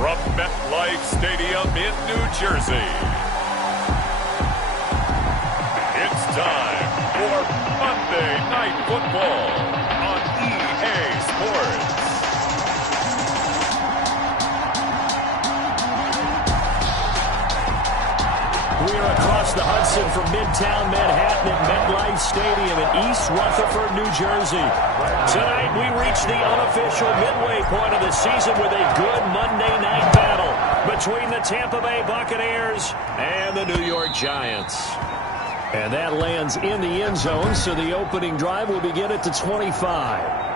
from MetLife Stadium in New Jersey. It's time for Monday Night Football on EA Sports. We are across the Hudson from Midtown Manhattan at MetLife Stadium in East Rutherford, New Jersey. Tonight we reach the unofficial midway point of the season with a good Monday night battle between the Tampa Bay Buccaneers and the New York Giants. And that lands in the end zone, so the opening drive will begin at the 25.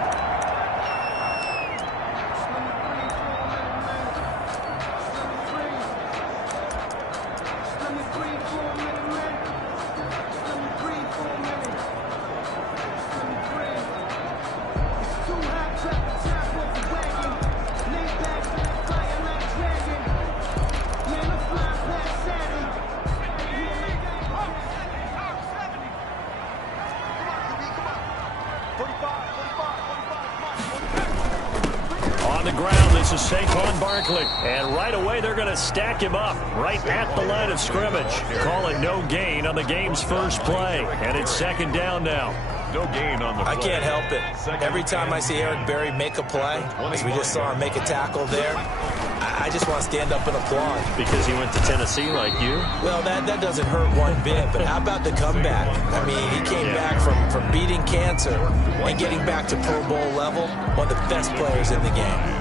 And right away, they're going to stack him up right at the line of scrimmage. Call it no gain on the game's first play. And it's second down now. No gain on the play. I can't help it. Every time I see Eric Berry make a play, as we just saw him make a tackle there, I just want to stand up and applaud. Because he went to Tennessee like you? Well, that doesn't hurt one bit, but how about the comeback? I mean, he came back from beating cancer and getting back to Pro Bowl level, one of the best players in the game.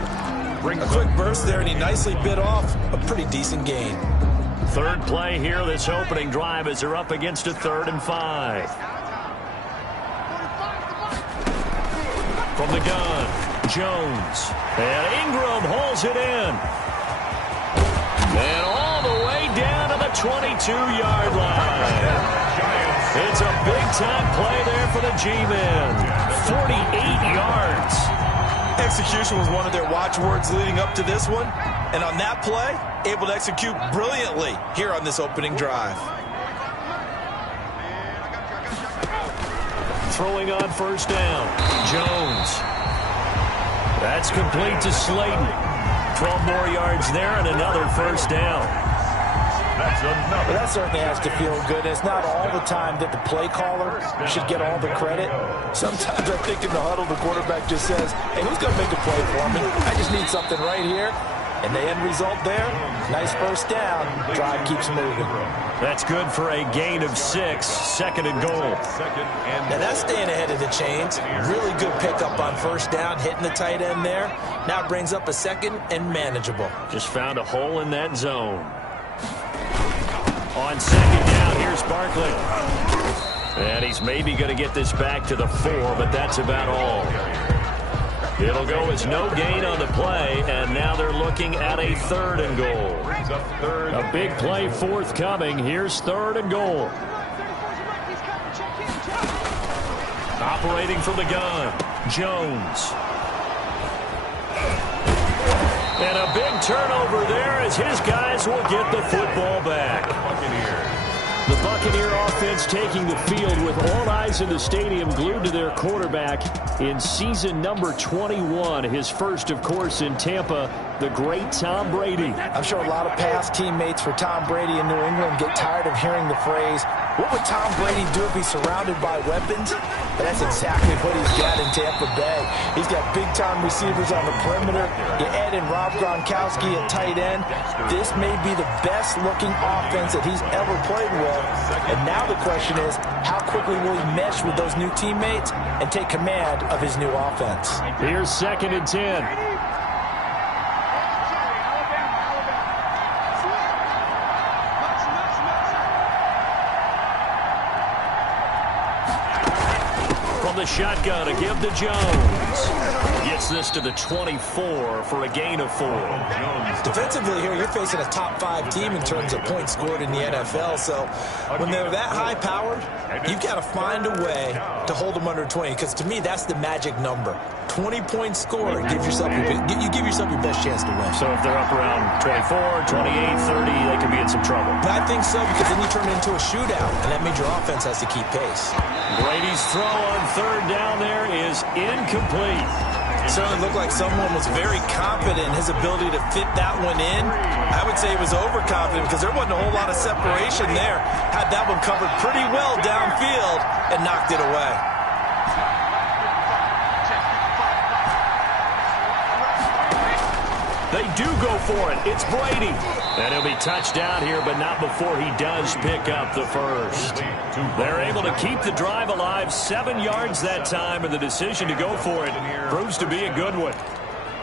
A quick burst there, and he nicely bit off a pretty decent gain. Third play here, this opening drive, as they're up against a 3rd and 5. From the gun, Jones. And Ingram hauls it in. And all the way down to the 22-yard line. It's a big-time play there for the G-Men. 48 yards. Execution was one of their watchwords leading up to this one. And on that play, able to execute brilliantly here on this opening drive. Throwing on first down. Jones. That's complete to Slayton. 12 more yards there and another first down. Well, that certainly has to feel good. It's not all the time that the play caller should get all the credit. Sometimes I think in the huddle, the quarterback just says, hey, who's going to make a play for me? I just need something right here. And the end result there, nice first down. Drive keeps moving. That's good for a gain of 6, second and goal. Now that's staying ahead of the chains. Really good pickup on first down, hitting the tight end there. Now brings up a second and manageable. Just found a hole in that zone. On second down, here's Barkley. And he's maybe going to get this back to the 4, but that's about all. It'll go as no gain on the play, and now they're looking at a 3rd and goal. A big play forthcoming. Here's 3rd and goal. Operating from the gun, Jones. And a big turnover there as his guys will get the football back. The Buccaneer offense taking the field with all eyes in the stadium glued to their quarterback in season number 21. His first, of course, in Tampa, the great Tom Brady. I'm sure a lot of past teammates for Tom Brady in New England get tired of hearing the phrase, what would Tom Brady do if he's surrounded by weapons? But that's exactly what he's got in Tampa Bay. He's got big-time receivers on the perimeter. You add in Rob Gronkowski at tight end. This may be the best-looking offense that he's ever played with. And now the question is, how quickly will he mesh with those new teammates and take command of his new offense? Here's 2nd and 10. The shotgun to give to Jones. Gets this to the 24 for a gain of 4. Defensively here, you're facing a top 5 team in terms of points scored in the NFL. So when they're that high powered, you've got to find a way to hold them under 20. Because to me, that's the magic number. 20 points scored. You give yourself your best chance to win. So if they're up around 24, 28, 30, they could be in some trouble. I think so, because then you turn it into a shootout, and that means your offense has to keep pace. Brady's throw on 3rd down there is incomplete. Certainly looked like someone was very confident in his ability to fit that one in. I would say he was overconfident because there wasn't a whole lot of separation there. Had that one covered pretty well downfield and knocked it away. They do go for it. It's Brady. And he'll be touched down here, but not before he does pick up the first. They're able to keep the drive alive, 7 yards that time, and the decision to go for it proves to be a good one.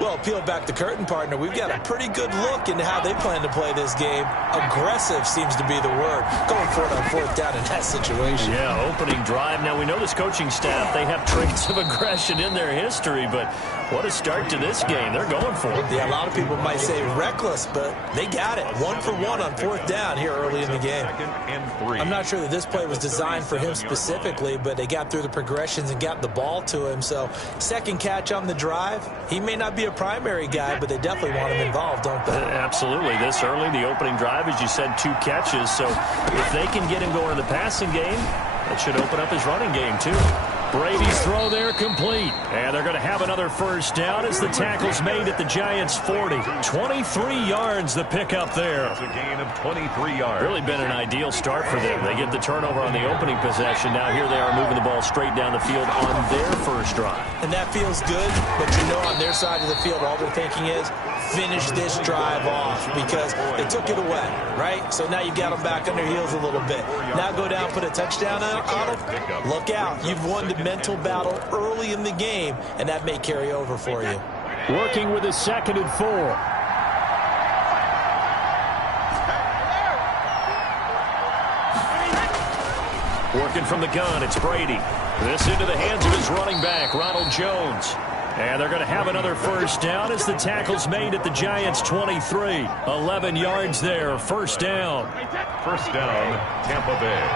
Well, peel back the curtain, partner. We've got a pretty good look into how they plan to play this game. Aggressive seems to be the word. Going for it on 4th down in that situation. Yeah, opening drive. Now, we know this coaching staff, they have traits of aggression in their history, but what a start to this game. They're going for it. Yeah, a lot of people might say reckless, but they got it. 1 for 1 on 4th down here early in the game. I'm not sure that this play was designed for him specifically, but they got through the progressions and got the ball to him. So, second catch on the drive. He may not be a primary guy, but they definitely want him involved, don't they? Absolutely. This early, the opening drive, as you said, 2 catches. So if they can get him going in the passing game, that should open up his running game, too. Brady's throw there complete. And they're going to have another first down as the tackle's made at the Giants' 40. 23 yards the pickup there. It's a gain of 23 yards. Really been an ideal start for them. They get the turnover on the opening possession. Now here they are moving the ball straight down the field on their first drive. And that feels good, but you know on their side of the field, all they're thinking is, finish this drive off because they took it away, right? So now you got them back on their heels a little bit. Now go down, put a touchdown on them. Look out. You've won the mental battle early in the game, and that may carry over for you. Working with a 2nd and 4. Working from the gun, it's Brady. This into the hands of his running back, Ronald Jones. And they're going to have another first down as the tackle's made at the Giants' 23. 11 yards there, first down. First down, Tampa Bay.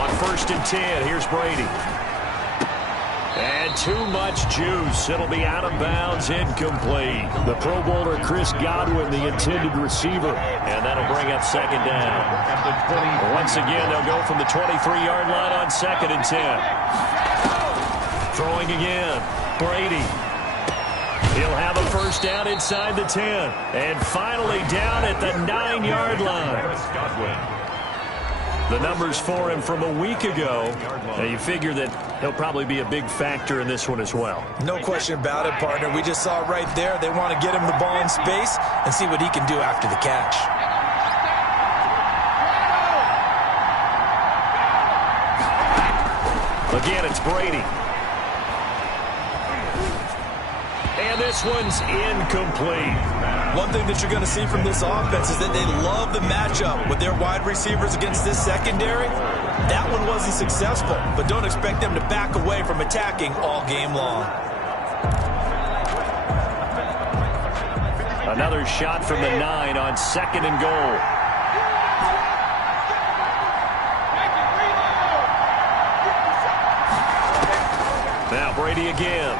On 1st and 10, here's Brady. And too much juice. It'll be out of bounds, incomplete. The Pro Bowler Chris Godwin, the intended receiver. And that'll bring up 2nd down. Once again, they'll go from the 23-yard line on 2nd and 10. Throwing again. Brady. He'll have a first down inside the 10. And finally down at the 9-yard line. Godwin. The numbers for him from a week ago, and you figure that he'll probably be a big factor in this one as well. No question about it, partner. We just saw right there they want to get him the ball in space and see what he can do after the catch. Again, it's Brady. And this one's incomplete. One thing that you're going to see from this offense is that they love the matchup with their wide receivers against this secondary. That one wasn't successful, but don't expect them to back away from attacking all game long. Another shot from the 9 on 2nd and goal. Now Brady again.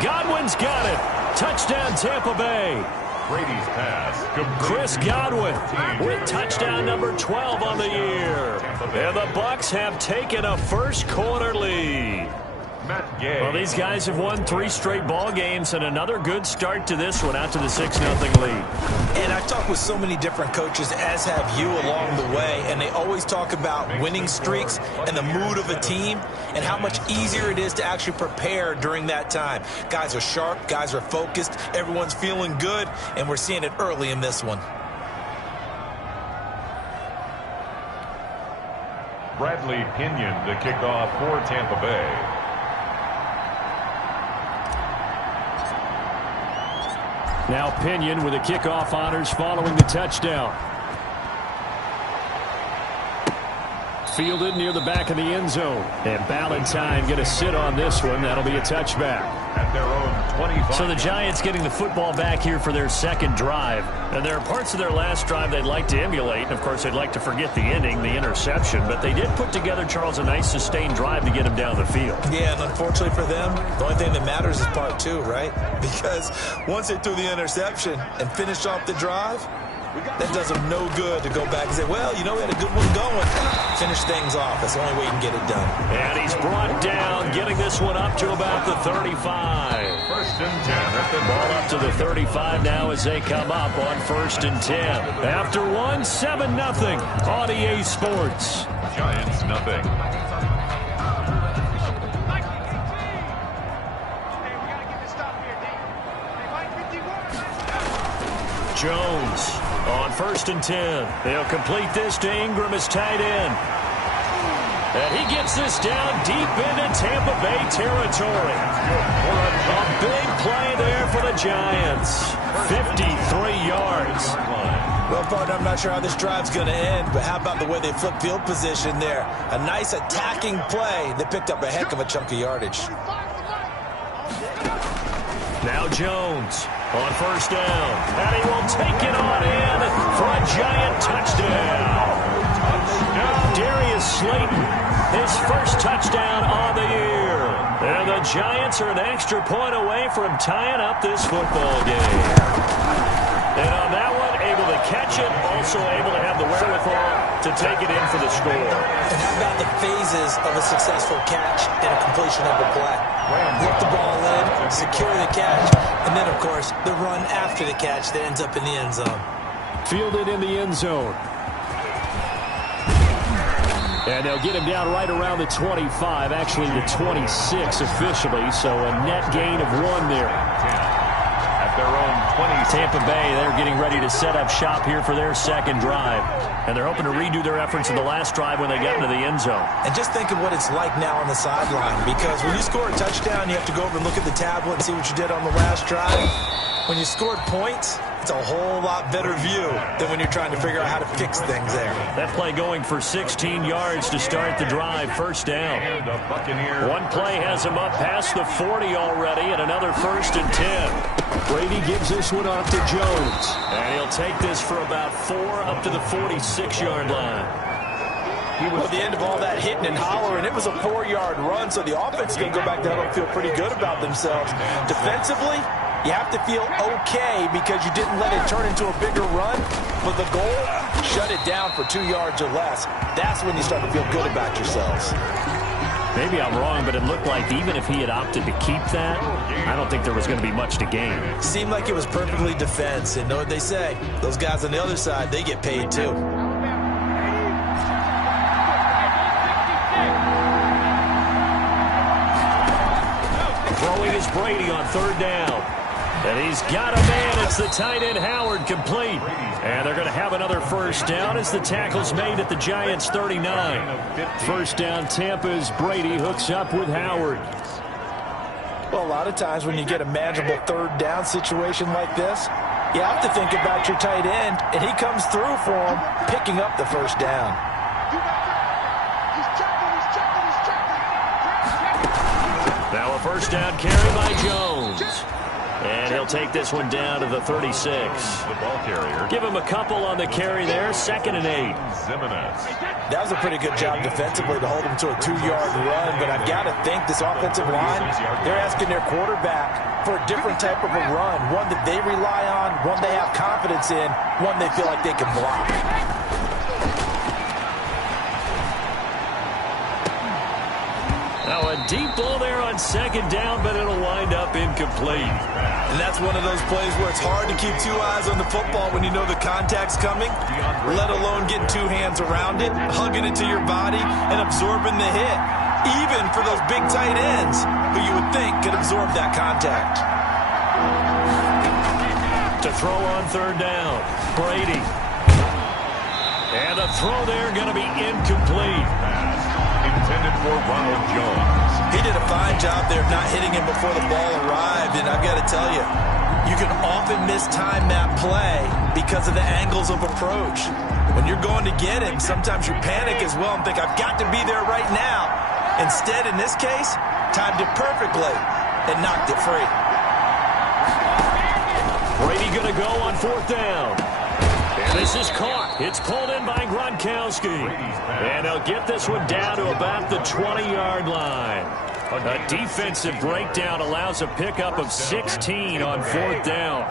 Godwin's got it. Touchdown, Tampa Bay. Brady's pass. Chris Godwin with touchdown number 12 on the year. And the Bucs have taken a first quarter lead. Well, these guys have won 3 straight ball games, and another good start to this one out to the 6-0 lead. And I've talked with so many different coaches, as have you, along the way, and they always talk about winning streaks and the mood of a team and how much easier it is to actually prepare during that time. Guys are sharp, guys are focused, everyone's feeling good, and we're seeing it early in this one. Bradley Pinion to kick off for Tampa Bay. Now Pinion with the kickoff honors following the touchdown. Fielded near the back of the end zone. And Ballantyne going to sit on this one. That'll be a touchback. At their own 25. So the Giants getting the football back here for their second drive. And there are parts of their last drive they'd like to emulate. And, of course, they'd like to forget the ending, the interception. But they did put together, Charles, a nice sustained drive to get him down the field. Yeah, and unfortunately for them, the only thing that matters is part 2, right? Because once they threw the interception and finished off the drive, That does him no good to go back and say, well, you know, we had a good one going. Finish things off. That's the only way you can get it done. And he's brought down, getting this one up to about the 35. First and 10 at the ball up to the 35 now as they come up on first and 10. After one, 7-0 on EA Sports. Giants, nothing. Jones on first and 10. They'll complete this to Ingram as tight end. And he gets this down deep into Tampa Bay territory. A big play there for the Giants. 53 yards. Well, partner, I'm not sure how this drive's going to end, but how about the way they flip field position there? A nice attacking play. They picked up a heck of a chunk of yardage. Now Jones on first down. And he will take it on in for a Giant touchdown. Darius Slayton, his first touchdown on the year. And the Giants are an extra point away from tying up this football game. And on that one, able to catch it, also able to have the wherewithal to take it in for the score. And how about the phases of a successful catch and a completion of a play? Look the ball in, secure the catch, and then, of course, the run after the catch that ends up in the end zone. Fielded in the end zone. And they'll get him down right around the 25, actually the 26 officially, so a net gain of 1 there. At their own 20. Tampa Bay, they're getting ready to set up shop here for their second drive. And they're hoping to redo their efforts in the last drive when they got into the end zone. And just think of what it's like now on the sideline, because when you score a touchdown, you have to go over and look at the tablet and see what you did on the last drive. When you scored points, it's a whole lot better view than when you're trying to figure out how to fix things there. That play going for 16 yards to start the drive, first down. One play has him up past the 40 already, and another first and 10. Brady gives this one off to Jones. And he'll take this for about 4 up to the 46-yard line. Well, at the end of all that hitting and hollering, it was a 4-yard run, so the offense is going to go back down and feel pretty good about themselves. Defensively, you have to feel okay because you didn't let it turn into a bigger run. But the goal, shut it down for 2 yards or less. That's when you start to feel good about yourselves. Maybe I'm wrong, but it looked like even if he had opted to keep that, I don't think there was going to be much to gain. Seemed like it was perfectly defense. And know what they say? Those guys on the other side, they get paid too. Throwing is Brady on third down. And he's got a man. It's the tight end Howard complete. And they're going to have another first down as the tackle's made at the Giants' 39. First down, Tampa's Brady hooks up with Howard. Well, a lot of times when you get a manageable third down situation like this, you have to think about your tight end, and he comes through for him, picking up the first down. Now a first down carry by Jones. And he'll take this one down to the 36. The ball carrier. Give him a couple on the carry there. 2nd and 8. That was a pretty good job defensively to hold him to a 2-yard run. But I've got to think this offensive line, they're asking their quarterback for a different type of a run. One that they rely on, one they have confidence in, one they feel like they can block. Now a deep ball there on 2nd down, but it'll wind up incomplete. And that's one of those plays where it's hard to keep 2 eyes on the football when you know the contact's coming, let alone getting 2 hands around it, hugging it to your body, and absorbing the hit. Even for those big tight ends who you would think could absorb that contact. To throw on 3rd down, Brady. And a throw there going to be incomplete. Intended for Ronald Jones. He did a fine job there of not hitting him before the ball arrived, and I've got to tell you, you can often mistime that play because of the angles of approach. When you're going to get him, sometimes you panic as well and think, I've got to be there right now. Instead, in this case, timed it perfectly and knocked it free. Brady going to go on 4th down. And this is caught. It's pulled in by Gronkowski. And they'll get this one down to about the 20-yard line. A defensive breakdown allows a pickup of 16 on 4th down.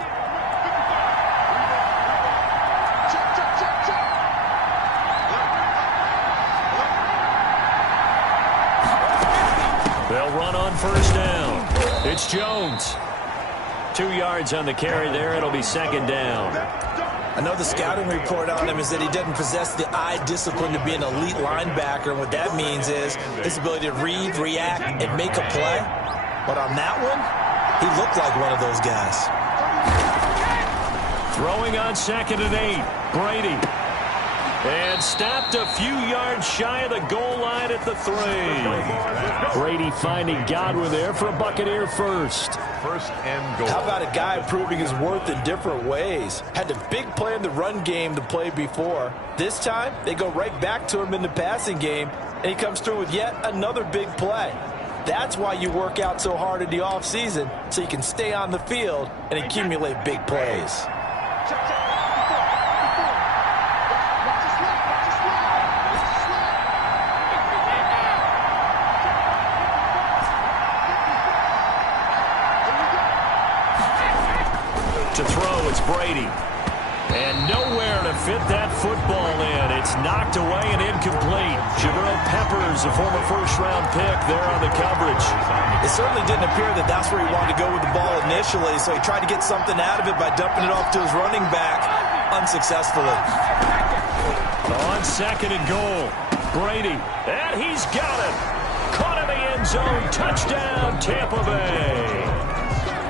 They'll run on first down. It's Jones. 2 yards on the carry there. It'll be second down. I know the scouting report on him is that he doesn't possess the eye discipline to be an elite linebacker. And what that means is his ability to read, react, and make a play. But on that one, he looked like one of those guys. Throwing on 2nd and 8. Brady. And stopped a few yards shy of the goal line at the 3. Brady finding Godwin there for a Buccaneer first. First and goal. How about a guy proving his worth in different ways? Had the big play in the run game to play before. This time, they go right back to him in the passing game, and he comes through with yet another big play. That's why you work out so hard in the offseason, so you can stay on the field and accumulate big plays. To throw, it's Brady. And nowhere to fit that football in. It's knocked away and incomplete. Jabril Peppers, a former first-round pick, there on the coverage. It certainly didn't appear that that's where he wanted to go with the ball initially, so he tried to get something out of it by dumping it off to his running back unsuccessful. On 2nd and goal, Brady. And he's got it. Caught in the end zone. Touchdown, Tampa Bay.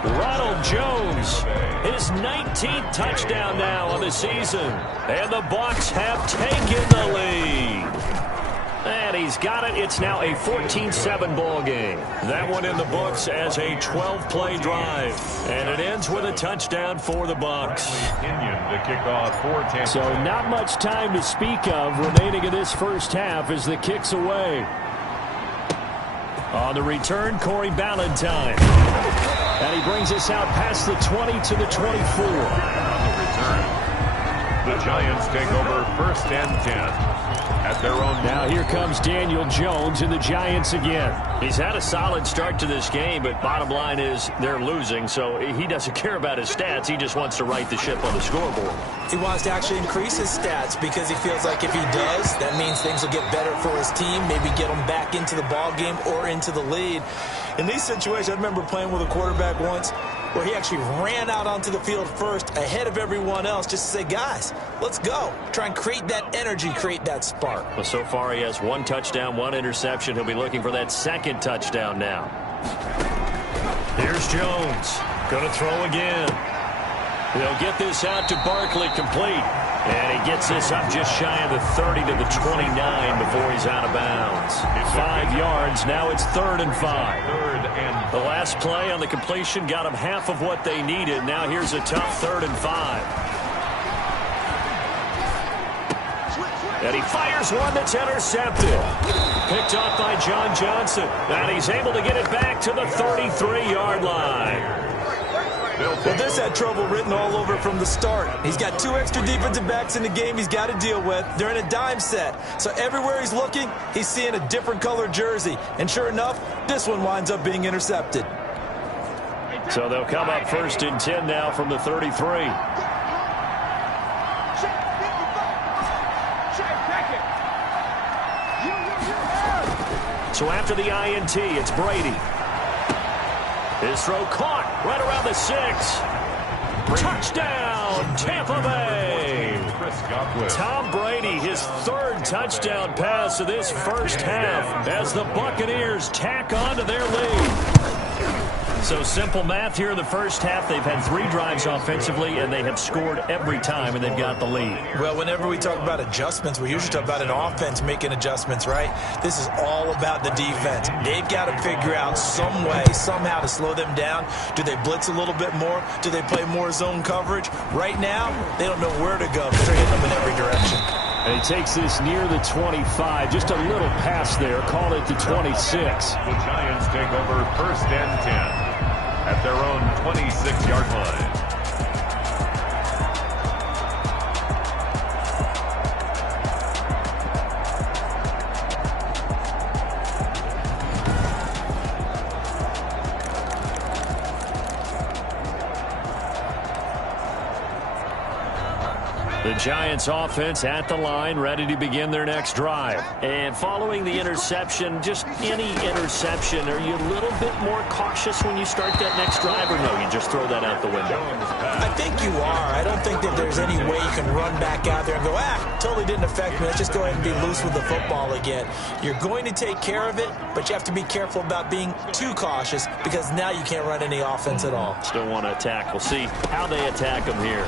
Ronald Jones, his 19th touchdown now on the season. And the Bucs have taken the lead. And he's got it. It's now a 14-7 ball game. That one in the books as a 12-play drive. And it ends with a touchdown for the Bucs. Kenyon to kick off for Tampa. So not much time to speak of remaining in this first half as the kick's away. On the return, Corey Ballantyne. And he brings us out past the 20 to the 24. On the return, the Giants take over 1st and 10 at their own. Now here comes Daniel Jones and the Giants again. He's had a solid start to this game, but bottom line is they're losing, so he doesn't care about his stats. He just wants to right the ship on the scoreboard. He wants to actually increase his stats because he feels like if he does, that means things will get better for his team, maybe get them back into the ball game or into the lead. In these situations, I remember playing with a quarterback once where he actually ran out onto the field first ahead of everyone else just to say, guys, let's go. Try and create that energy, create that spark. Well, so far he has 1 touchdown, 1 interception. He'll be looking for that 2nd touchdown now. Here's Jones. Going to throw again. He'll get this out to Barkley complete. And he gets this up just shy of the 30 to the 29 before he's out of bounds. 5 yards. Now it's 3rd and 5. The last play on the completion got him half of what they needed. Now here's a tough 3rd and 5. And he fires one that's intercepted. Picked off by John Johnson. And he's able to get it back to the 33-yard line. Well, this had trouble written all over from the start. He's got 2 extra defensive backs in the game he's got to deal with. They're in a dime set. So everywhere he's looking, he's seeing a different color jersey. And sure enough, this one winds up being intercepted. So they'll come up 1st and 10 now from the 33. So after the INT, it's Brady. His throw caught right around the 6. Touchdown, Tampa Bay. Tom Brady, his 3rd touchdown pass of this first half as the Buccaneers tack on to their lead. So simple math here in the first half. They've had 3 drives offensively, and they have scored every time, and they've got the lead. Well, whenever we talk about adjustments, we usually talk about an offense making adjustments, right? This is all about the defense. They've got to figure out some way, somehow to slow them down. Do they blitz a little bit more? Do they play more zone coverage? Right now, they don't know where to go because they're hitting them in every direction. And he takes this near the 25. Just a little pass there. Call it the 26. The Giants take over 1st and 10 at their own 26-yard line. The Giants offense at the line, ready to begin their next drive. And following the interception, just any interception, are you a little bit more cautious when you start that next drive, or no, you just throw that out the window? I think you are. I don't think that there's any way you can run back out there and go, totally didn't affect me. Let's just go ahead and be loose with the football again. You're going to take care of it, but you have to be careful about being too cautious because now you can't run any offense at all. Still want to attack. We'll see how they attack them here.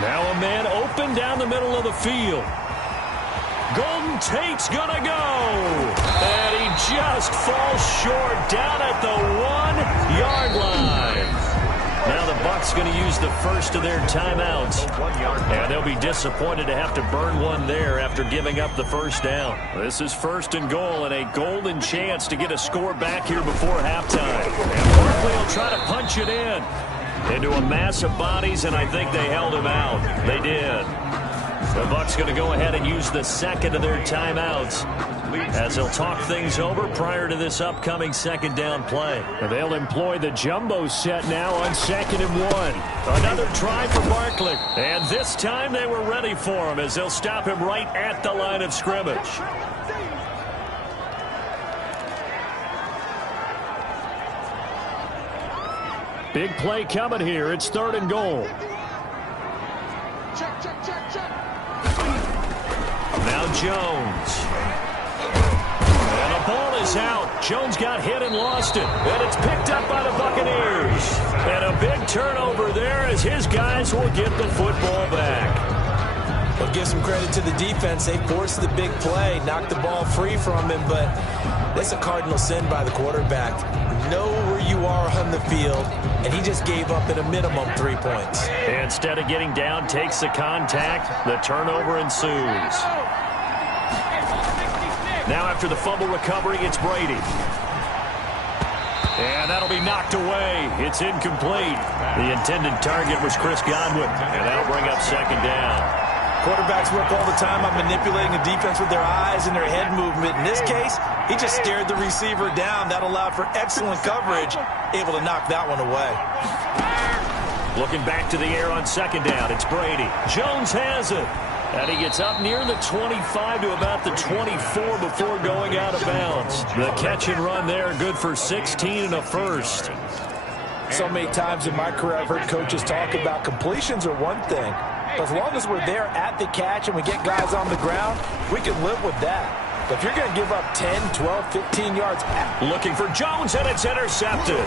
Now a man open down the middle of the field. Golden Tate's gonna go. And he just falls short down at the 1-yard line. Now the Bucs going to use the first of their timeouts. And they'll be disappointed to have to burn one there after giving up the first down. This is 1st and goal and a golden chance to get a score back here before halftime. And Barkley will try to punch it in. Into a mass of bodies, and I think they held him out. They did. The Bucs going to go ahead and use the second of their timeouts as they'll talk things over prior to this upcoming second down play. And they'll employ the jumbo set now on 2nd and 1. Another try for Barkley. And this time they were ready for him as they'll stop him right at the line of scrimmage. Big play coming here. It's 3rd and goal. Now Jones. And the ball is out. Jones got hit and lost it. And it's picked up by the Buccaneers. And a big turnover there as his guys will get the football back. Well, give some credit to the defense. They forced the big play, knocked the ball free from him, but that's a cardinal sin by the quarterback. Know where you are on the field, and he just gave up at a minimum 3 points. Instead of getting down, takes the contact. The turnover ensues. Now after the fumble recovery, it's Brady. And that'll be knocked away. It's incomplete. The intended target was Chris Godwin, and that'll bring up 2nd down. Quarterbacks work all the time on manipulating a defense with their eyes and their head movement. In this case, he just stared the receiver down. That allowed for excellent coverage, able to knock that one away. Looking back to the air on 2nd down, it's Brady. Jones has it. And he gets up near the 25 to about the 24 before going out of bounds. The catch and run there, good for 16 and a first. So many times in my career, I've heard coaches talk about completions are one thing. But as long as we're there at the catch and we get guys on the ground, we can live with that. But if you're going to give up 10, 12, 15 yards. Looking for Jones, and it's intercepted.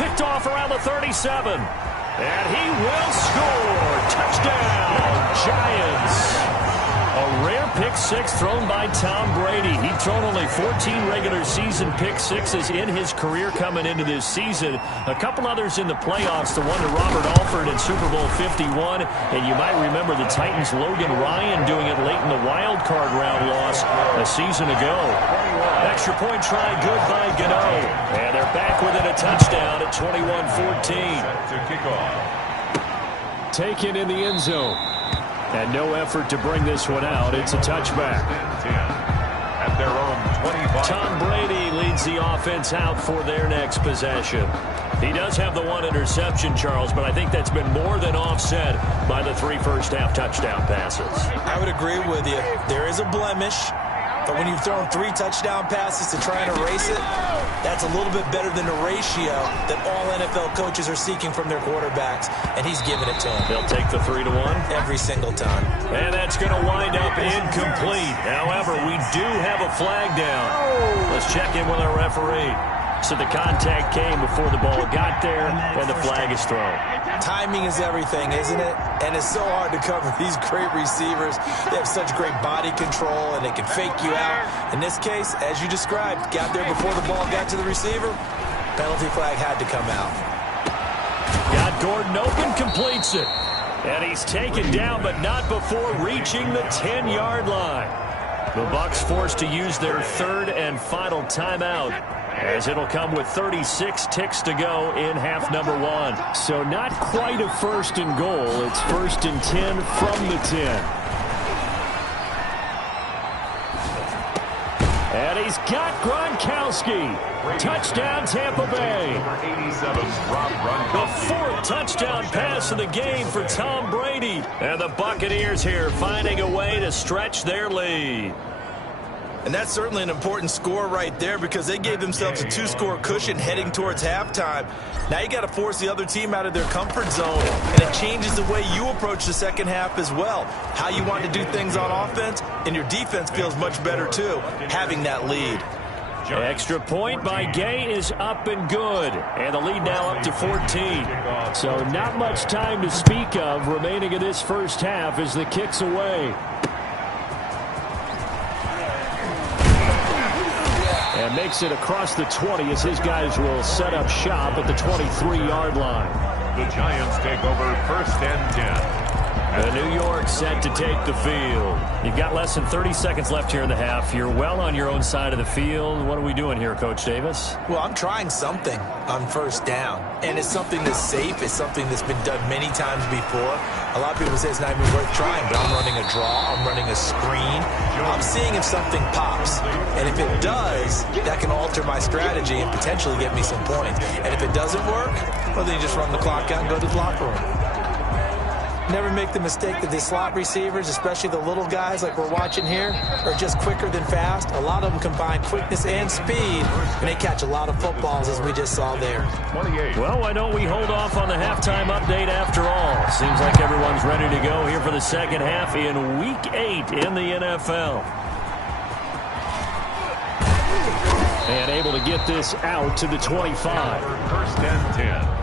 Picked off around the 37. And he will score. Touchdown, Giants. A rare pick six thrown by Tom Brady. He'd thrown only 14 regular season pick sixes in his career coming into this season. A couple others in the playoffs, the one to Robert Alford in Super Bowl 51. And you might remember the Titans' Logan Ryan doing it late in the wild card round loss a season ago. Extra point try good by Gano. And they're back within a touchdown at 21-14. Taken in the end zone. And no effort to bring this one out. It's a touchback. At their own 25. Tom Brady leads the offense out for their next possession. He does have the one interception, Charles, but I think that's been more than offset by the 3 first-half touchdown passes. I would agree with you. There is a blemish, but when you've thrown 3 touchdown passes to try and erase it, that's a little bit better than the ratio that all NFL coaches are seeking from their quarterbacks, and he's giving it to them. They'll take the 3-1 every single time. And that's going to wind up incomplete. However, we do have a flag down. Let's check in with our referee. So the contact came before the ball got there, and the flag is thrown. Timing is everything, isn't it? And it's so hard to cover these great receivers. They have such great body control, and they can fake you out. In this case, as you described, got there before the ball got to the receiver. Penalty flag had to come out. Got Gordon open, completes it. And he's taken down, but not before reaching the 10-yard line. The Bucs forced to use their 3rd and final timeout, as it'll come with 36 ticks to go in half number 1. So not quite a 1st and goal. It's 1st and 10 from the 10. And he's got Gronkowski. Touchdown, Tampa Bay. The fourth touchdown pass of the game for Tom Brady. And the Buccaneers here finding a way to stretch their lead. And that's certainly an important score right there because they gave themselves a 2-score cushion heading towards halftime. Now you got to force the other team out of their comfort zone, and it changes the way you approach the second half as well. How you want to do things on offense, and your defense feels much better too, having that lead. Extra point by Gay is up and good. And the lead now up to 14. So not much time to speak of remaining in this first half as the kick's away. And makes it across the 20 as his guys will set up shop at the 23-yard line. The Giants take over 1st and 10. The New York set to take the field. You've got less than 30 seconds left here in the half. You're well on your own side of the field. What are we doing here, Coach Davis? Well, I'm trying something on 1st down. And it's something that's safe. It's something that's been done many times before. A lot of people say it's not even worth trying, but I'm running a draw. I'm running a screen. I'm seeing if something pops. And if it does, that can alter my strategy and potentially get me some points. And if it doesn't work, well, then you just run the clock out and go to the locker room. Never make the mistake that the slot receivers, especially the little guys like we're watching here, are just quicker than fast. A lot of them combine quickness and speed, and they catch a lot of footballs, as we just saw there. 28. Well, why don't we hold off on the halftime update after all? Seems like everyone's ready to go here for the second half in Week 8 in the NFL. And able to get this out to the 25. 1st and 10.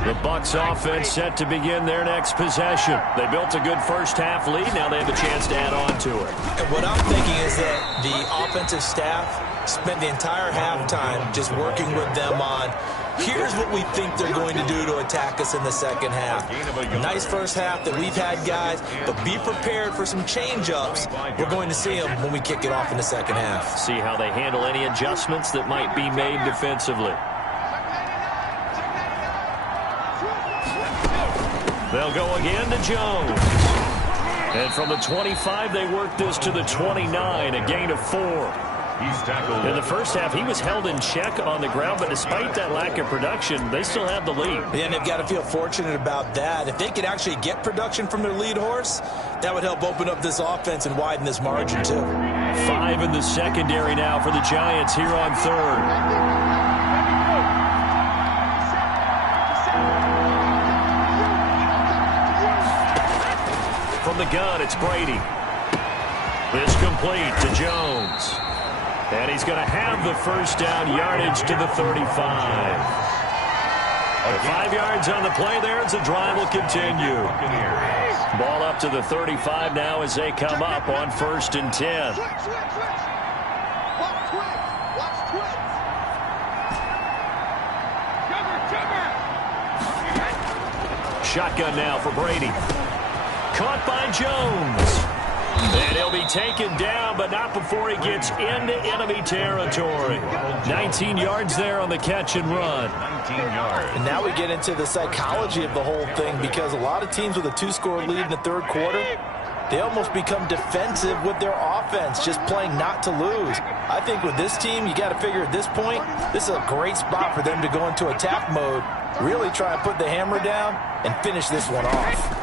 The Bucs offense set to begin their next possession. They built a good first half lead. Now they have a chance to add on to it. And what I'm thinking is that the offensive staff spent the entire halftime just working with them on, here's what we think they're going to do to attack us in the second half. Nice first half that we've had, guys, but be prepared for some change-ups. We're going to see them when we kick it off in the second half. See how they handle any adjustments that might be made defensively. They'll go again to Jones. And from the 25, they work this to the 29, a gain of 4. He's tackled. In the first half, he was held in check on the ground, but despite that lack of production, they still have the lead. Yeah, and they've got to feel fortunate about that. If they could actually get production from their lead horse, that would help open up this offense and widen this margin, too. 5 in the secondary now for the Giants here on 3rd. From the gun, it's Brady. It's complete to Jones. And he's going to have the first down, yardage to the 35. 5 yards on the play there as the drive will continue. Ball up to the 35 now as they come up on 1st and 10. Shotgun now for Brady. Caught by Jones. And he'll be taken down, but not before he gets into enemy territory. 19 yards there on the catch and run. 19 yards. And now we get into the psychology of the whole thing, because a lot of teams with a 2-score lead in the 3rd quarter, they almost become defensive with their offense, just playing not to lose. I think with this team, you got to figure at this point, this is a great spot for them to go into attack mode, really try and put the hammer down and finish this one off.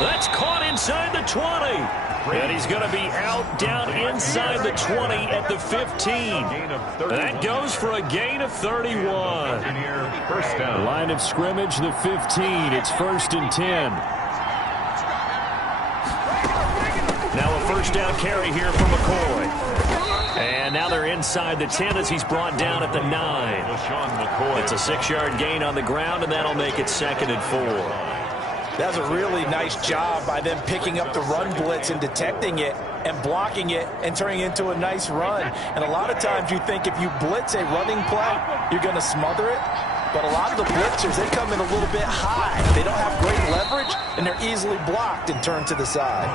That's caught inside the 20. And he's going to be out down inside the 20 at the 15. That goes for a gain of 31. First down. Line of scrimmage, the 15. It's 1st and 10. Now a first down carry here for McCoy. And now they're inside the 10 as he's brought down at the 9. It's a 6-yard gain on the ground, and that'll make it 2nd and 4. That's a really nice job by them picking up the run blitz and detecting it and blocking it and turning it into a nice run. And a lot of times you think if you blitz a running play, you're going to smother it. but a lot of the blitzers, they come in a little bit high. They don't have great leverage, and they're easily blocked and turned to the side.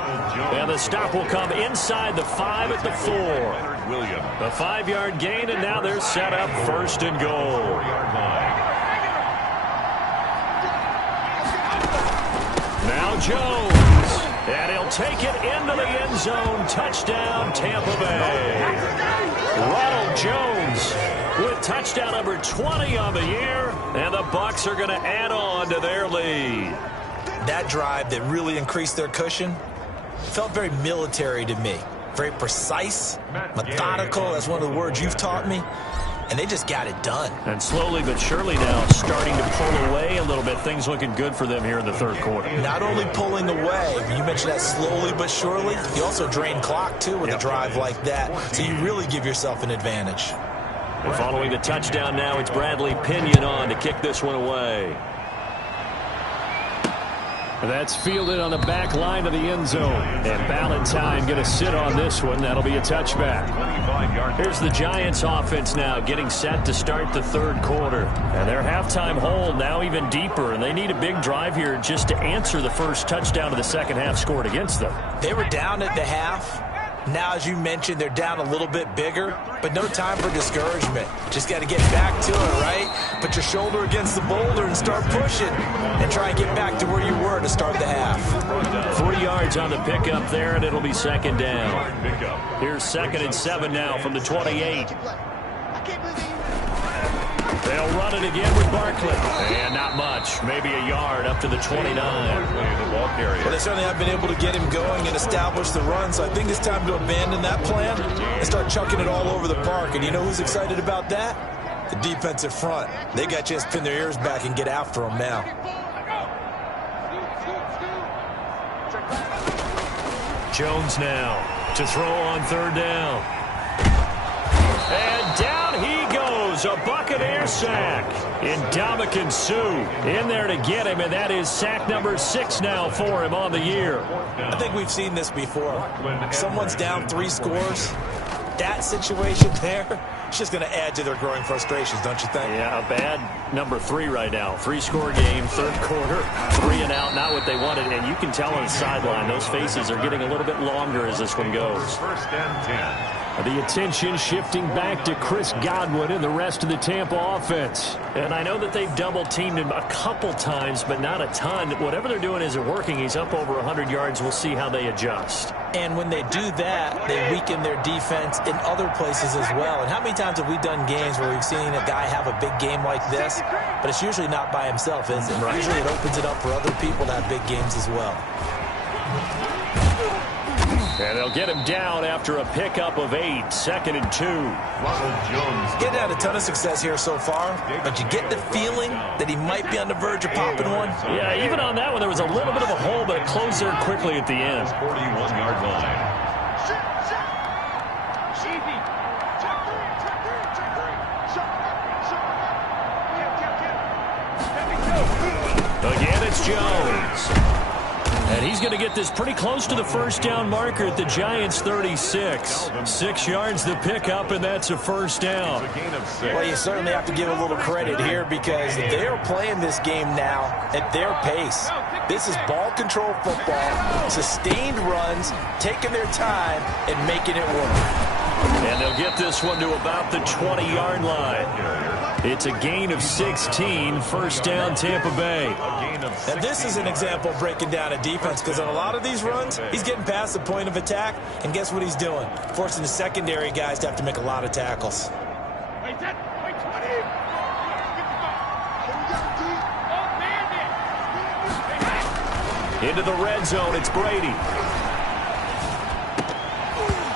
And the stop will come inside the 5 at the 4. A 5-yard gain, and now they're set up first and goal. Now Jones, and he'll take it into the end zone. Touchdown, Tampa Bay. Ronald Jones with touchdown number 20 on the year, and the Bucs are going to add on to their lead. That drive that really increased their cushion felt very military to me. Very precise, methodical. That's one of the words you've taught me. And they just got it done. And slowly but surely now starting to pull away a little bit. Things looking good for them here in the third quarter. Not only pulling away, you mentioned that slowly but surely, you also drain clock, too, with a drive like that. So you really give yourself an advantage. And following the touchdown now, it's Bradley Pinion on to kick this one away. That's fielded on the back line of the end zone. And Ballantyne going to sit on this one. That'll be a touchback. Here's the Giants offense now getting set to start the third quarter. And their halftime hole now even deeper. And they need a big drive here just to answer the first touchdown of the second half scored against them. They were down at the half. Now, as you mentioned, they're down a little bit bigger, but no time for discouragement. Just got to get back to it, right? Put your shoulder against the boulder and start pushing and try and get back to where you were to start the half. 40 yards on the pickup there, and it'll be second down. Here's 2nd and 7 now from the 28. They'll run it again with Barkley. And not much. Maybe a yard up to the 29. Well, they certainly have been able to get him going and establish the run, so I think it's time to abandon that plan and start chucking it all over the park. And you know who's excited about that? The defensive front. They got a chance to pin their ears back and get after him now. Jones now to throw on third down. And down he goes, a Buccaneer sack. Ndamukong Suh in there to get him, and that is sack number 6 now for him on the year. I think we've seen this before. Someone's down 3 scores. That situation there, it's just going to add to their growing frustrations, don't you think? Yeah, a bad number 3 right now. 3-score game, third quarter, 3 and out, not what they wanted. And you can tell on the sideline, those faces are getting a little bit longer as this one goes. First and 10. The attention shifting back to Chris Godwin and the rest of the Tampa offense. And I know that they've double-teamed him a couple times, but not a ton. Whatever they're doing isn't working. He's up over 100 yards. We'll see how they adjust. And when they do that, they weaken their defense in other places as well. And how many times have we done games where we've seen a guy have a big game like this, but it's usually not by himself, is it? Right. Usually it opens it up for other people to have big games as well. And they'll get him down after a pickup of 8, 2nd and 2. Ronald Jones. Getting had a ton of success here so far, but you get the feeling that he might be on the verge of popping one. Yeah, even on that one, there was a little bit of a hole, but it closed there quickly at the end. 41-yard line. Again, it's Jones. And he's going to get this pretty close to the first down marker at the Giants' 36. 6 yards the pickup, and that's a first down. Well, you certainly have to give a little credit here because they're playing this game now at their pace. This is ball control football, sustained runs, taking their time, and making it work. And they'll get this one to about the 20-yard line. It's a gain of 16, first down Tampa Bay. And this is an example of breaking down a defense because on a lot of these runs, he's getting past the point of attack, and guess what he's doing? Forcing the secondary guys to have to make a lot of tackles. Into the red zone, it's Brady.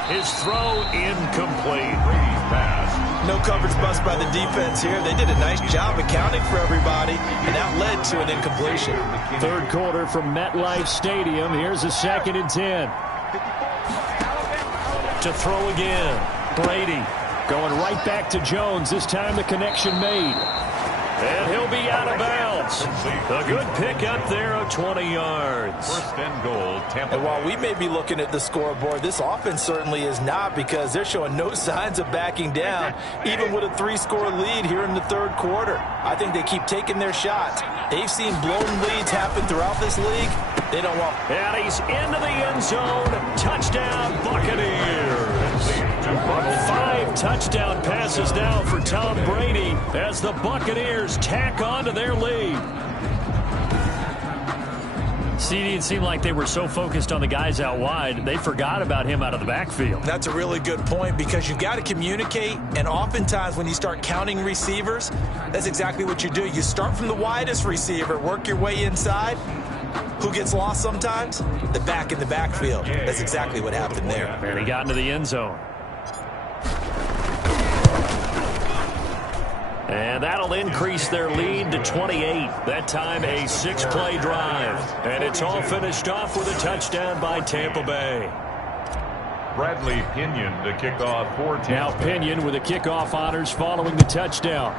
His throw incomplete. Brady's pass. No coverage bust by the defense here. They did a nice job accounting for everybody, and that led to an incompletion. Third quarter from MetLife Stadium. Here's a 2nd and 10. To throw again. Brady going right back to Jones. This time the connection made. And he'll be out of bounds. A good pick up there of 20 yards. First and goal, Tampa. And while we may be looking at the scoreboard, this offense certainly is not, because they're showing no signs of backing down, even with a 3-score lead here in the third quarter. I think they keep taking their shots. They've seen blown leads happen throughout this league. They don't want. And he's into the end zone. Touchdown, Buccaneers. 5 touchdown passes now for Tom Brady as the Buccaneers tack on to their lead. CD, it seemed like they were so focused on the guys out wide, they forgot about him out of the backfield. That's a really good point, because you've got to communicate, and oftentimes when you start counting receivers, that's exactly what you do. You start from the widest receiver, work your way inside. Who gets lost sometimes? The back in the backfield. That's exactly what happened there. And he got into the end zone. And that'll increase their lead to 28. That time a 6-play drive. And it's all finished off with a touchdown by Tampa Bay. Bradley Pinion to kick off for Tampa. Now Pinion with the kickoff honors following the touchdown.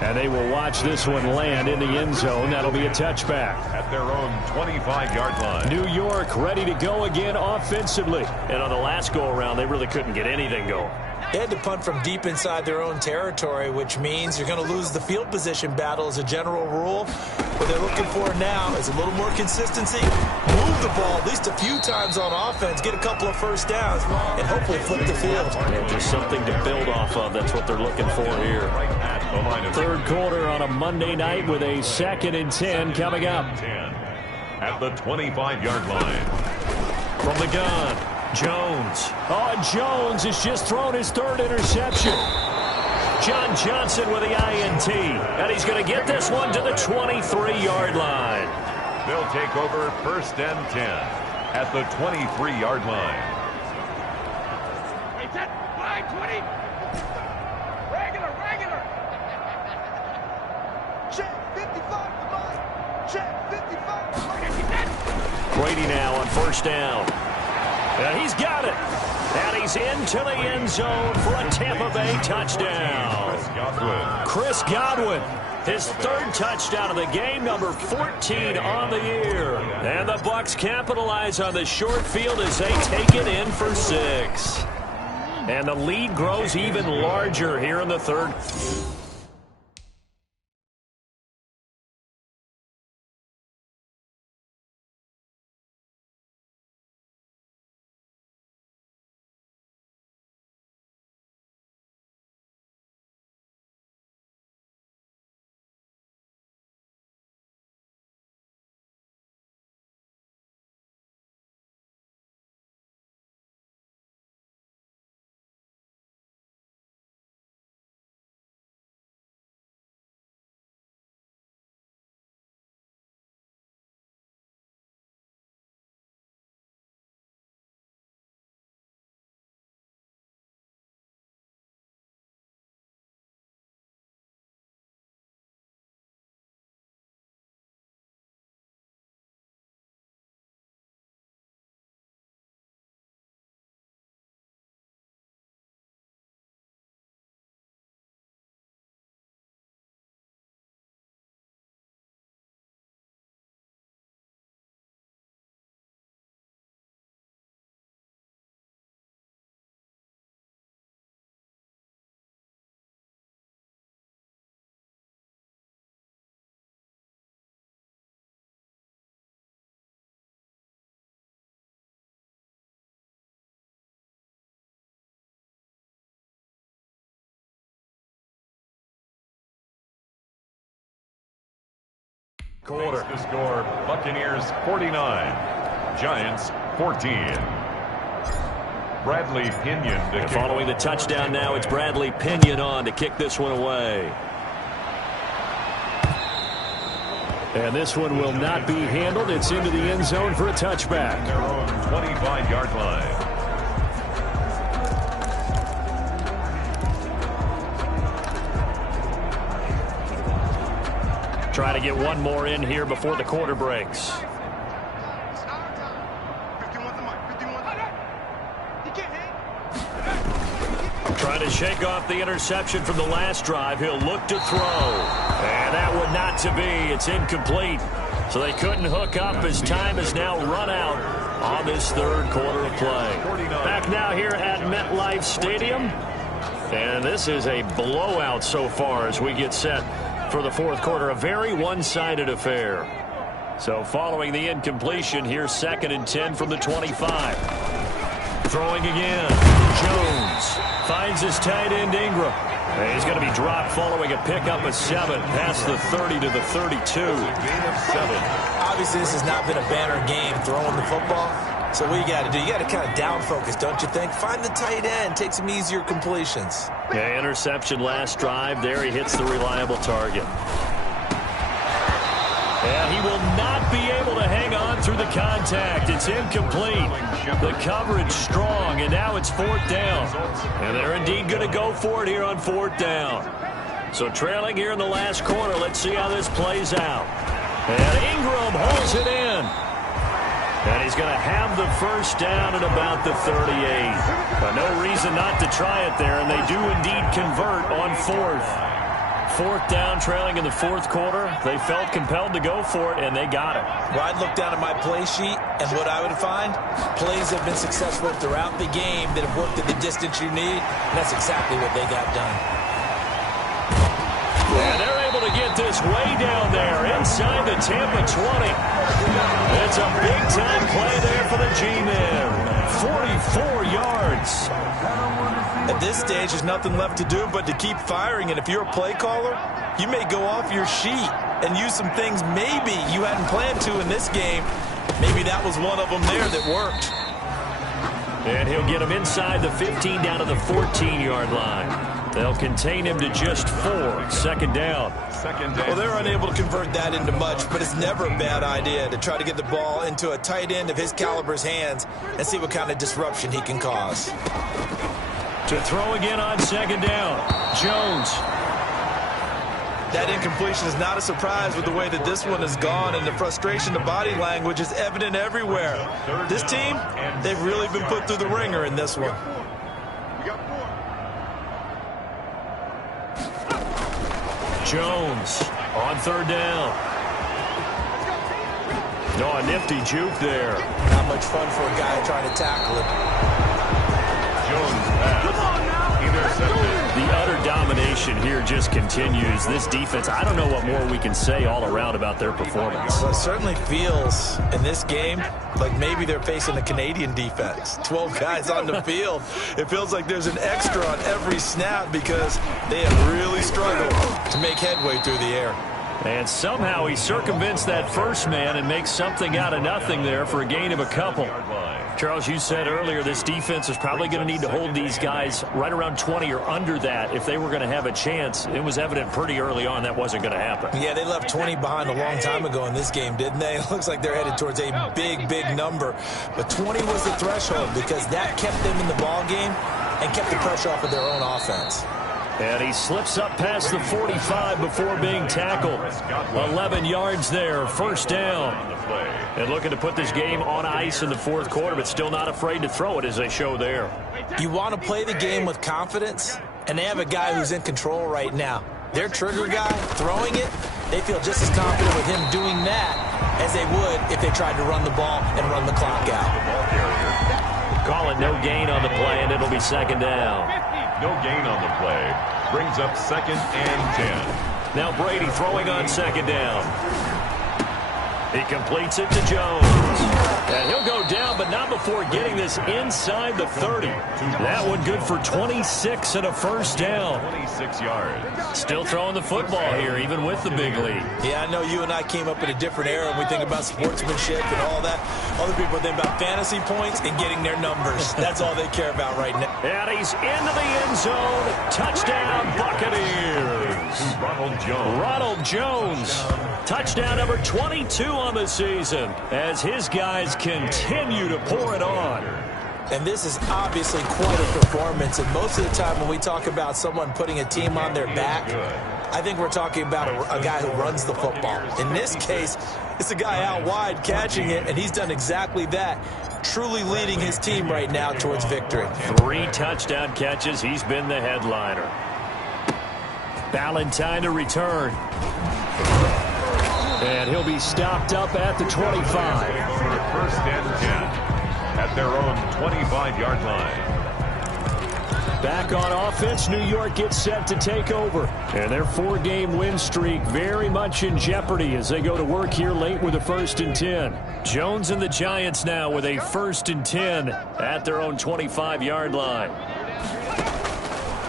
And they will watch this one land in the end zone. That'll be a touchback. At their own 25-yard line. New York ready to go again offensively. And on the last go-around, they really couldn't get anything going. They had to punt from deep inside their own territory, which means you're going to lose the field position battle as a general rule. What they're looking for now is a little more consistency. Move the ball at least a few times on offense, get a couple of first downs, and hopefully flip the field. And just something to build off of. That's what they're looking for here. Third quarter on a Monday night with a 2nd and 10 coming up. At the 25-yard line. From the gun, Jones. Oh, Jones has just thrown his 3rd interception. John Johnson with the INT. And he's going to get this one to the 23-yard line. They'll take over 1st and 10 at the 23-yard line. Hey, 10, 5, 20. Regular. Check 55 for mine. Check 55 for mine. Brady now on 1st down. And he's got it. And he's into the end zone for a Tampa Bay touchdown. Chris Godwin, his 3rd touchdown of the game, number 14 on the year. And the Bucs capitalize on the short field as they take it in for 6. And the lead grows even larger here in the 3rd. Quarter. The score, Buccaneers 49, Giants 14. Bradley Pinion. Following the touchdown now, it's Bradley Pinion on to kick this one away. And this one will not be handled. It's into the end zone for a touchback. Their own 25-yard line. Try to get one more in here before the quarter breaks. Trying to shake off the interception from the last drive. He'll look to throw. And that would not to be. It's incomplete. So they couldn't hook up as time has now run out on this third quarter of play. Back now here at MetLife Stadium. And this is a blowout so far as we get set for the fourth quarter. A very one-sided affair. So following the incompletion, here's 2nd and 10 from the 25. Throwing again. Jones finds his tight end Ingram. And he's going to be dropped following a pickup of 7 past the 30 to the 32. Gain of 7. Obviously, this has not been a banner game throwing the football. So what you got to do, you got to kind of down focus, don't you think? Find the tight end, take some easier completions. Yeah, interception last drive. There he hits the reliable target. And he will not be able to hang on through the contact. It's incomplete. The coverage strong, and now it's 4th down. And they're indeed going to go for it here on 4th down. So trailing here in the last quarter, let's see how this plays out. And Ingram holds it in. And he's going to have the first down at about the 38. But no reason not to try it there, and they do indeed convert on 4th. 4th down, trailing in the 4th quarter. They felt compelled to go for it, and they got it. Well, I'd look down at my play sheet, and what I would find, plays have been successful throughout the game that have worked at the distance you need, and that's exactly what they got done. And they're able to get this way down there inside the Tampa 20. It's a big-time play there for the G-Men. 44 yards. At this stage, there's nothing left to do but to keep firing, and if you're a play caller, you may go off your sheet and use some things maybe you hadn't planned to in this game. Maybe that was one of them there that worked. And he'll get him inside the 15 down to the 14-yard line. They'll contain him to just 4. 2nd down. Well, they're unable to convert that into much, but it's never a bad idea to try to get the ball into a tight end of his caliber's hands and see what kind of disruption he can cause. To throw again on 2nd down. Jones. That incompletion is not a surprise with the way that this one has gone, and the frustration, the body language is evident everywhere. This team, they've really been put through the ringer in this one. Jones on 3rd down. No, a nifty juke there. Not much fun for a guy trying to tackle it. Jones pass. Intercepted. The utter domination here just continues. This defense, I don't know what more we can say all around about their performance. Well, it certainly feels in this game like maybe they're facing a Canadian defense. 12 guys on the field. It feels like there's an extra on every snap because they have really struggled to make headway through the air. And somehow he circumvents that first man and makes something out of nothing there for a gain of a couple. Charles, you said earlier this defense is probably going to need to hold these guys right around 20 or under that if they were going to have a chance. It was evident pretty early on that wasn't going to happen. Yeah, they left 20 behind a long time ago in this game, didn't they? It looks like they're headed towards a big, big number. But 20 was the threshold because that kept them in the ball game and kept the pressure off of their own offense. And he slips up past the 45 before being tackled. 11 yards there, 1st down. And looking to put this game on ice in the 4th quarter, but still not afraid to throw it as they show there. You want to play the game with confidence, and they have a guy who's in control right now. Their trigger guy throwing it, they feel just as confident with him doing that as they would if they tried to run the ball and run the clock out. Call it no gain on the play, and it'll be 2nd down. No gain on the play. Brings up 2nd and 10. Now Brady throwing on 2nd down. He completes it to Jones. And he'll go down, but not before getting this inside the 30. That one good for 26 and a 1st down. 26 yards. Still throwing the football here, even with the big lead. Yeah, I know you and I came up in a different era when we think about sportsmanship and all that. Other people think about fantasy points and getting their numbers. That's all they care about right now. And he's into the end zone. Touchdown, Buccaneers. Ronald Jones. Touchdown number 22 on the season as his guys continue to pour it on. And this is obviously quite a performance. And most of the time when we talk about someone putting a team on their back, I think we're talking about a guy who runs the football. In this case, it's a guy out wide catching it, and he's done exactly that, truly leading his team right now towards victory. 3 touchdown catches. He's been the headliner. Ballantyne to return. And he'll be stopped up at the 25. For a first and 10 at their own 25-yard line. Back on offense, New York gets set to take over. And their 4-game win streak very much in jeopardy as they go to work here late with a 1st and 10. Jones and the Giants now with a 1st and 10 at their own 25-yard line.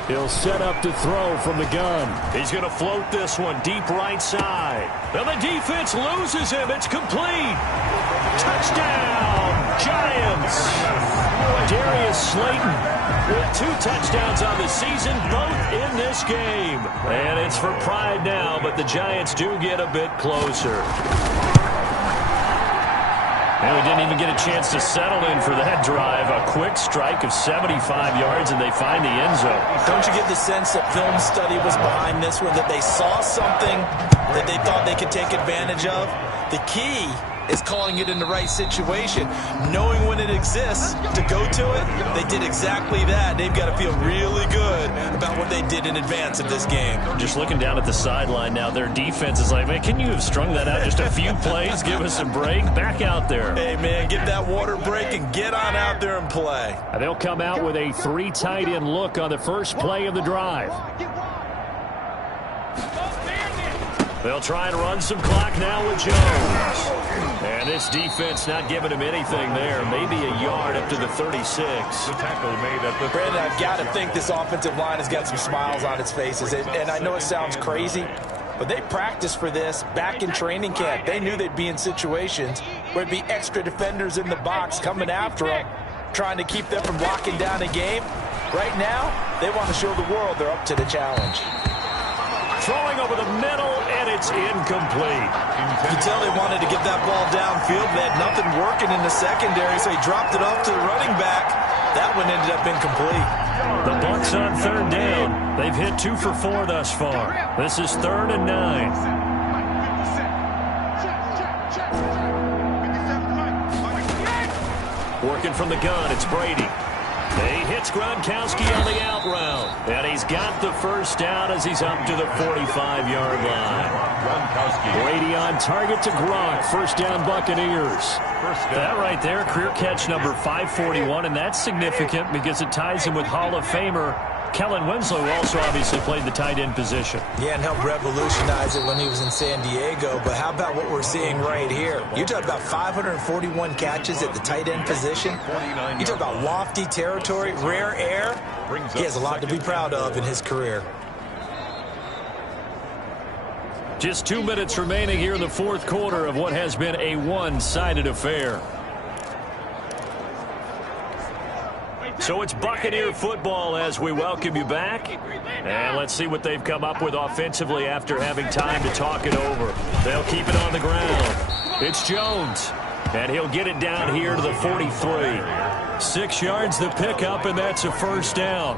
He'll set up to throw from the gun. He's going to float this one deep right side. And the defense loses him. It's complete. Touchdown, Giants. Darius Slayton with 2 touchdowns on the season, both in this game. And it's for pride now, but the Giants do get a bit closer. And we didn't even get a chance to settle in for that drive. A quick strike of 75 yards, and they find the end zone. Don't you get the sense that film study was behind this one, that they saw something that they thought they could take advantage of? The key is calling it in the right situation, knowing when it exists to go to it. They did exactly that. They've got to feel really good about what they did in advance of this game. Just looking down at the sideline now, their defense is like, man, can you have strung that out just a few plays? Give us a break. Back out there. Hey, man, get that water break and get on out there and play. And they'll come out with a 3 tight end look on the first play of the drive. They'll try and run some clock now with Jones. And this defense not giving him anything there. Maybe a yard up to the 36. The tackle made at the Brandon, I've got to think this offensive line has got some smiles on its faces. And I know it sounds crazy, but they practiced for this back in training camp. They knew they'd be in situations where it'd be extra defenders in the box coming after them, trying to keep them from locking down a game. Right now, they want to show the world they're up to the challenge. Throwing over the middle, and it's incomplete. You can tell they wanted to get that ball downfield. They had nothing working in the secondary, so he dropped it off to the running back. That one ended up incomplete. The Bucs on 3rd down. They've hit 2 for 4 thus far. This is 3rd and 9. Working from the gun, it's Brady. He hits Gronkowski on the out route. And he's got the first down as he's up to the 45-yard line. Brady on target to Gronk. First down, Buccaneers. That right there, career catch number 541, and that's significant because it ties him with Hall of Famer Kellen Winslow, who also obviously played the tight end position. Yeah, and helped revolutionize it when he was in San Diego. But how about what we're seeing right here? You talk about 541 catches at the tight end position. You talk about lofty territory, rare air. He has a lot to be proud of in his career. Just 2 minutes remaining here in the 4th quarter of what has been a one-sided affair. So it's Buccaneer football as we welcome you back. And let's see what they've come up with offensively after having time to talk it over. They'll keep it on the ground. It's Jones. And he'll get it down here to the 43. 6 yards the pickup, and that's a first down.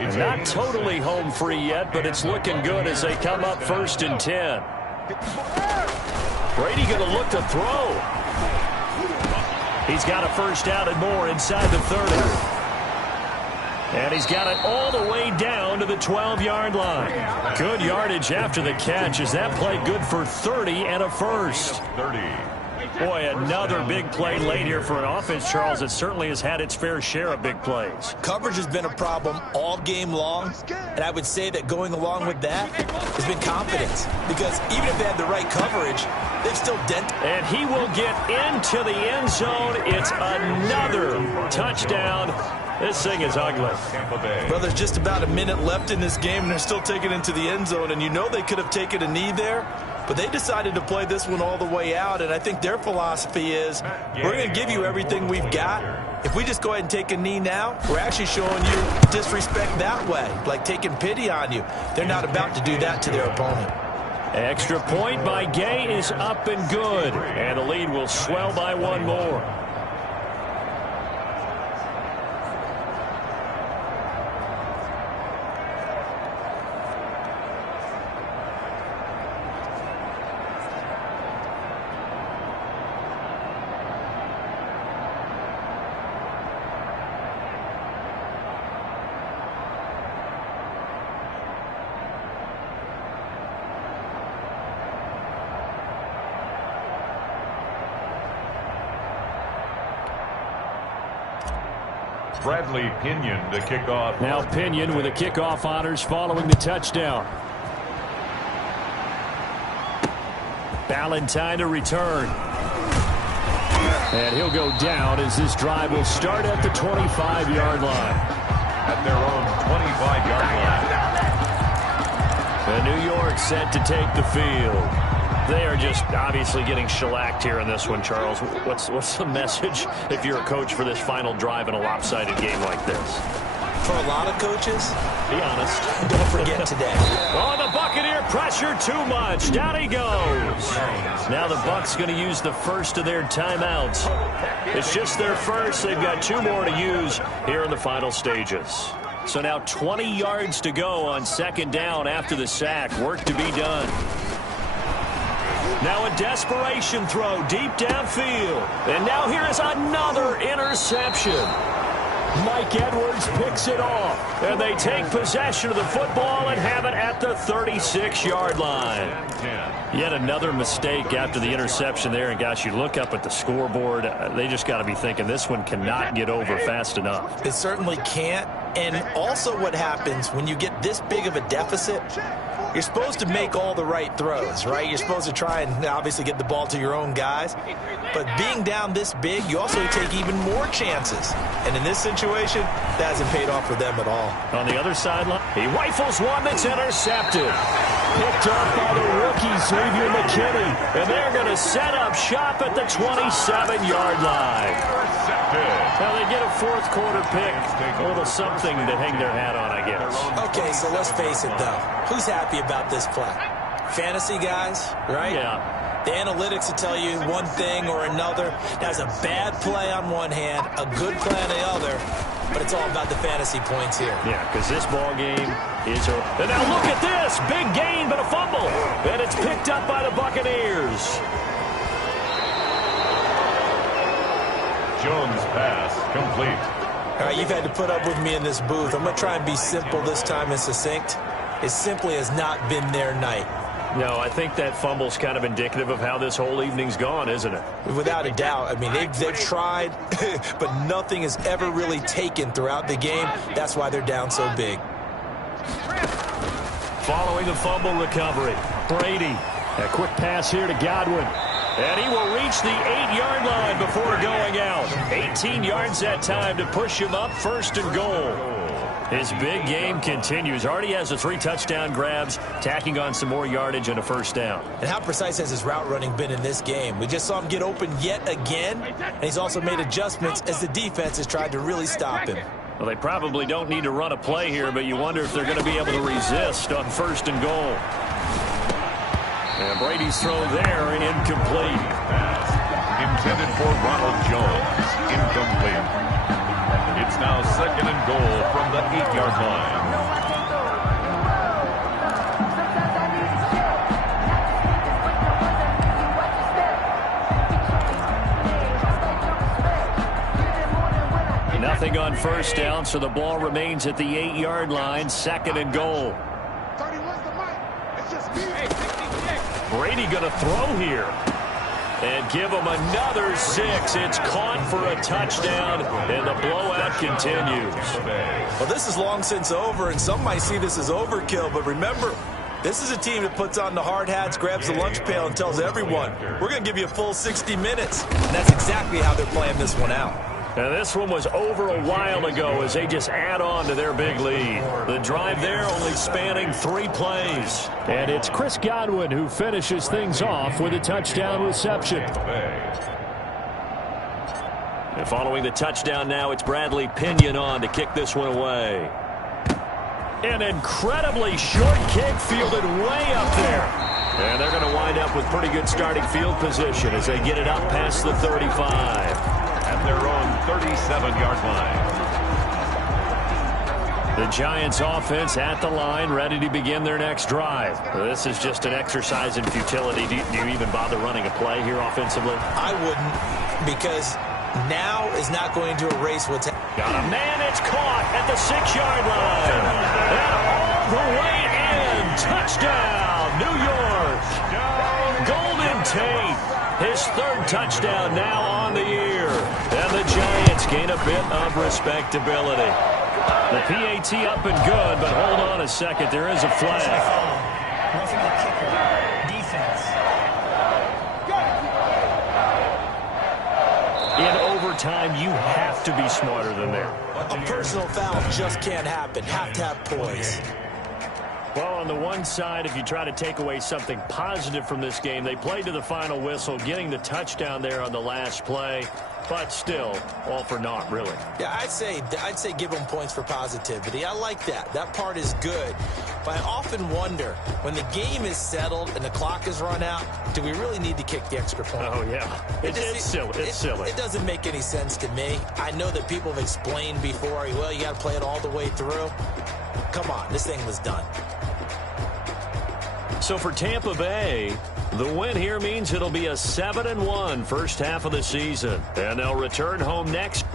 And not totally home free yet, but it's looking good as they come up 1st and 10. Brady going to look to throw. He's got a first down and more inside the 30. And he's got it all the way down to the 12-yard line. Good yardage after the catch as that play good for 30 and a first. 30. Boy, another big play late here for an offense, Charles, that certainly has had its fair share of big plays. Coverage has been a problem all game long, and I would say that going along with that has been confidence. Because even if they had the right coverage, they've still dented. And he will get into the end zone. It's another touchdown. This thing is ugly. Well, there's just about a minute left in this game, and they're still taking it into the end zone. And you know they could have taken a knee there, but they decided to play this one all the way out. And I think their philosophy is, we're going to give you everything we've got. If we just go ahead and take a knee now, we're actually showing you disrespect that way, like taking pity on you. They're not about to do that to their opponent. Extra point by Gay is up and good. And the lead will swell by 1 more. Bradley Pinion to kick off. Now Pinion with the kickoff honors following the touchdown. Ballantyne to return. And he'll go down as this drive will start at the 25-yard line. At their own 25-yard line. And New York set to take the field. They are just obviously getting shellacked here in this one, Charles. What's the message if you're a coach for this final drive in a lopsided game like this? For a lot of coaches, be honest. Don't forget today. Oh, the Buccaneer pressure too much. Down he goes. Now the Bucs going to use the first of their timeouts. It's just their first. They've got 2 more to use here in the final stages. So now 20 yards to go on second down after the sack. Work to be done. Now a desperation throw deep downfield. And now here is another interception. Mike Edwards picks it off. And they take possession of the football and have it at the 36-yard line. Yet another mistake after the interception there. And, gosh, you look up at the scoreboard. They just got to be thinking this one cannot get over fast enough. It certainly can't. And also what happens when you get this big of a deficit, you're supposed to make all the right throws, right? You're supposed to try and obviously get the ball to your own guys. But being down this big, you also take even more chances. And in this situation, that hasn't paid off for them at all. On the other sideline, he rifles one that's intercepted. Picked up by the rookie, Xavier McKinney. And they're going to set up shop at the 27-yard line. Now they get a fourth quarter pick. A little something to hang their hat on, I guess. Okay, so let's face it, though. Who's happy about this play? Fantasy guys, right? Yeah. The analytics will tell you one thing or another. That's a bad play on one hand, a good play on the other, but it's all about the fantasy points here. Yeah, because this ball game is over. And now look at this. Big gain, but a fumble. And it's picked up by the Buccaneers. Jones' pass complete. All right, you've had to put up with me in this booth. I'm going to try and be simple this time and succinct. It simply has not been their night. No, I think that fumble's kind of indicative of how this whole evening's gone, isn't it? Without a doubt. I mean, they've tried, but nothing has ever really taken throughout the game. That's why they're down so big. Following the fumble recovery, Brady. A quick pass here to Godwin. And he will reach the 8-yard line before going out. 18 yards that time to push him up, first and goal. His big game continues. Already has the 3 touchdown grabs, tacking on some more yardage and a first down. And how precise has his route running been in this game? We just saw him get open yet again, and he's also made adjustments as the defense has tried to really stop him. Well, they probably don't need to run a play here, but you wonder if they're going to be able to resist on first and goal. And Brady's throw there, incomplete. Intended for Ronald Jones. Incomplete. It's now second and goal from the 8-yard line. Nothing on first down, so the ball remains at the 8-yard line, second and goal. Brady going to throw here and give him another 6. It's caught for a touchdown, and the blowout continues. Well, this is long since over, and some might see this as overkill, but remember, this is a team that puts on the hard hats, grabs the lunch pail, and tells everyone, we're going to give you a full 60 minutes. And that's exactly how they're playing this one out. And this one was over a while ago as they just add on to their big lead. The drive there only spanning 3 plays. And it's Chris Godwin who finishes things off with a touchdown reception. And following the touchdown now, it's Bradley Pinion on to kick this one away. An incredibly short kick fielded way up there. And they're going to wind up with pretty good starting field position as they get it up past the 35. At their own 37-yard line. The Giants offense at the line, ready to begin their next drive. This is just an exercise in futility. Do you even bother running a play here offensively? I wouldn't, because now is not going to erase what's happening. Got a man, it's caught at the 6-yard line. And all the way in. Touchdown, New York. Golden Tate, his 3rd touchdown now on the year. And the Giants gain a bit of respectability. The PAT up and good, but hold on a second. There is a flag. Roughing the kicker. Defense. In overtime, you have to be smarter than that. A personal foul just can't happen. Have to have poise. Well, on the one side, if you try to take away something positive from this game, they played to the final whistle, getting the touchdown there on the last play, but still, all for naught, really. Yeah, I'd say give them points for positivity. I like that. That part is good. But I often wonder, when the game is settled and the clock is run out, do we really need to kick the extra point? Oh, yeah. It's silly. It's silly. It doesn't make any sense to me. I know that people have explained before, well, you got to play it all the way through. Come on, this thing was done. So for Tampa Bay, the win here means it'll be a 7-1 first half of the season. And they'll return home next.